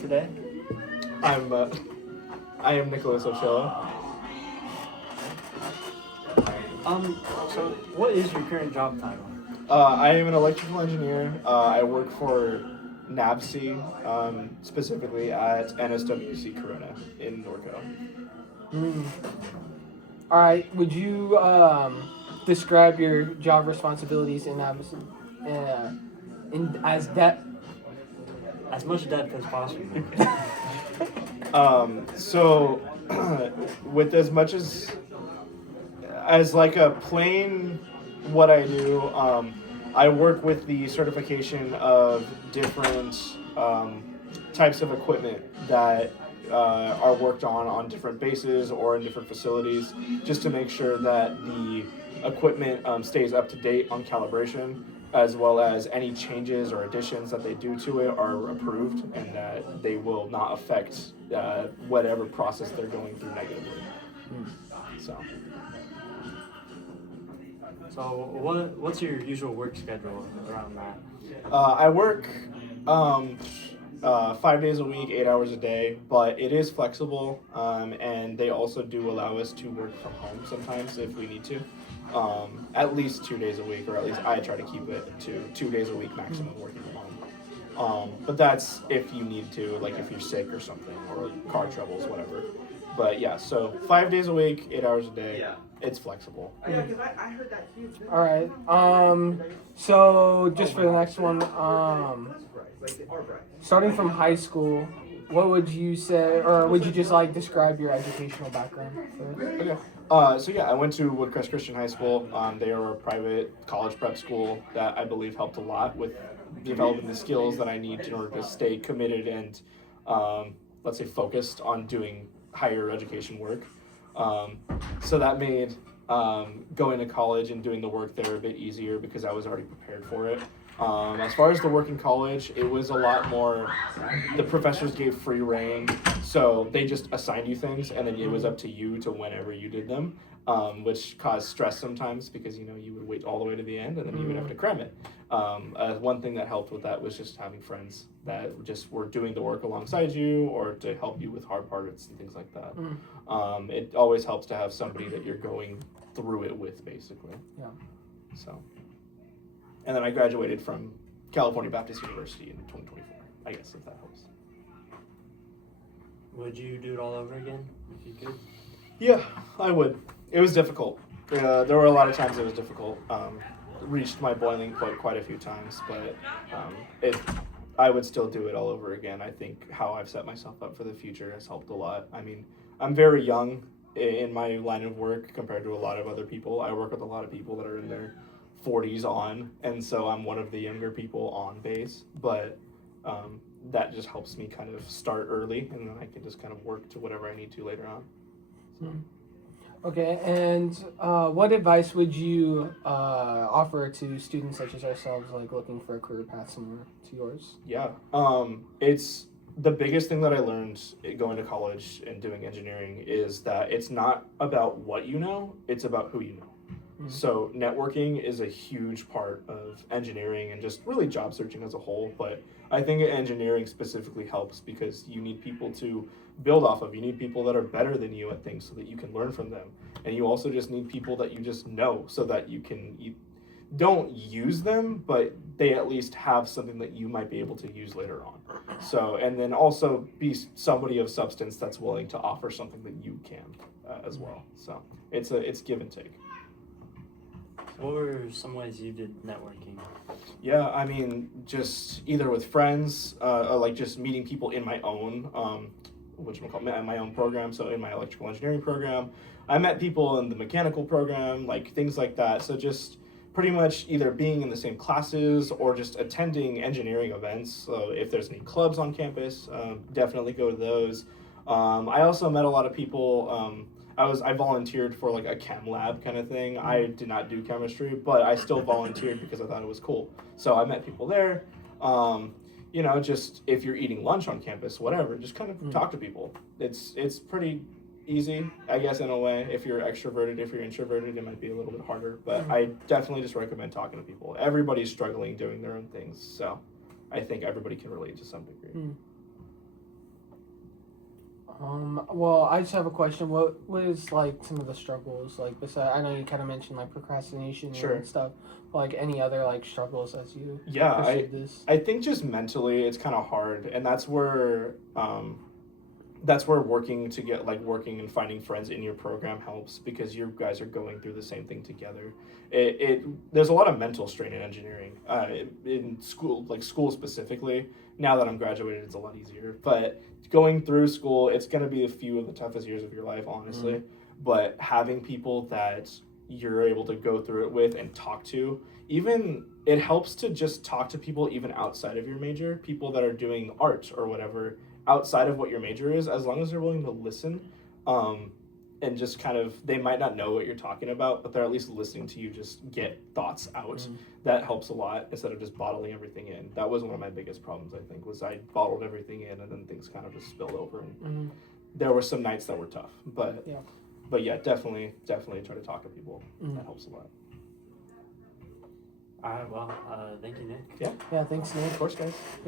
today? I'm I am Nicholas Ochoa. So what is your current job title? I am an electrical engineer. I work for NABC, specifically at NSWC Corona in Norco. Mm. All right. Would you describe your job responsibilities in as depth? As much depth as possible. So, with as much as like a plain what I do, I work with the certification of different types of equipment that are worked on different bases or in different facilities, just to make sure that the equipment stays up to date on calibration, as well as any changes or additions that they do to it are approved and that they will not affect whatever process they're going through negatively. So. So what's your usual work schedule around that? I work 5 days a week, 8 hours a day, but it is flexible, and they also do allow us to work from home sometimes if we need to. At least 2 days a week, or at least I try to keep it to 2 days a week maximum working from home. But that's if you need to, like if you're sick or something, or car troubles, whatever. But yeah, so 5 days a week, 8 hours a day. Yeah. It's flexible. Yeah, because I heard that too. All right. So just for the next one, starting from high school, what would you say, or would you just like describe your educational background? Okay. So yeah, I went to Woodcrest Christian High School. They are a private college prep school that I believe helped a lot with developing the skills that I need in order to stay committed and, let's say, focused on doing higher education work. So that made going to college and doing the work there a bit easier because I was already prepared for it. As far as the work in college, it was a lot more, the professors gave free reign, so they just assigned you things, and then it was up to you to whenever you did them, which caused stress sometimes because, you would wait all the way to the end, and then you would have to cram it. One thing that helped with that was just having friends that just were doing the work alongside you or to help you with hard parts and things like that. It always helps to have somebody that you're going through it with, basically. Yeah. So. And then I graduated from California Baptist University in 2024, I guess, if that helps. Would you do it all over again if you could? Yeah, I would. It was difficult. There were a lot of times it was difficult. Reached my boiling point quite a few times, but I would still do it all over again. I think how I've set myself up for the future has helped a lot. I mean, I'm very young in my line of work compared to a lot of other people. I work with a lot of people that are in their 40s on, and so I'm one of the younger people on base, but that just helps me kind of start early, and then I can just kind of work to whatever I need to later on. So. Okay, and what advice would you offer to students such as ourselves, like looking for a career path similar to yours? Yeah, it's the biggest thing that I learned going to college and doing engineering is that it's not about what you know, it's about who you know. So networking is a huge part of engineering and just really job searching as a whole. But I think engineering specifically helps because you need people to build off of. You need people that are better than you at things so that you can learn from them. And you also just need people that you just know so that you don't use them, but they at least have something that you might be able to use later on. So, and then also be somebody of substance that's willing to offer something that you can as well. So it's give and take. What were some ways you did networking? Yeah, I mean, just either with friends, or like just meeting people in my own, my own program. So in my electrical engineering program, I met people in the mechanical program, like things like that. So just pretty much either being in the same classes or just attending engineering events. So if there's any clubs on campus, definitely go to those. I also met a lot of people. I volunteered for like a chem lab kind of thing. I did not do chemistry, but I still volunteered because I thought it was cool. So I met people there. Just if you're eating lunch on campus, whatever, just kind of talk to people. It's pretty easy, I guess, in a way. If you're extroverted, if you're introverted, it might be a little bit harder. But I definitely just recommend talking to people. Everybody's struggling doing their own things, so I think everybody can relate to some degree. Well, I just have a question. What is like some of the struggles like? Besides, I know you kind of mentioned like procrastination Sure. and stuff. But, like any other like struggles as you Yeah, pursued this? I think just mentally it's kind of hard, and that's where working to get like working and finding friends in your program helps because you guys are going through the same thing together. There's a lot of mental strain in engineering. In school, like school specifically. Now that I'm graduated, it's a lot easier. But going through school, it's going to be a few of the toughest years of your life, honestly. Mm-hmm. But having people that you're able to go through it with and talk to, even it helps to just talk to people even outside of your major, people that are doing art or whatever outside of what your major is, as long as they're willing to listen, and just kind of, they might not know what you're talking about, but they're at least listening to you just get thoughts out. Mm-hmm. That helps a lot instead of just bottling everything in. That was one of my biggest problems, I think, was I bottled everything in and then things kind of just spilled over. And Mm-hmm. there were some nights that were tough, but Yeah. but yeah, definitely try to talk to people. Mm-hmm. That helps a lot. All right. Well, thank you, Nick. Yeah. Thanks, Nick. Of course, guys.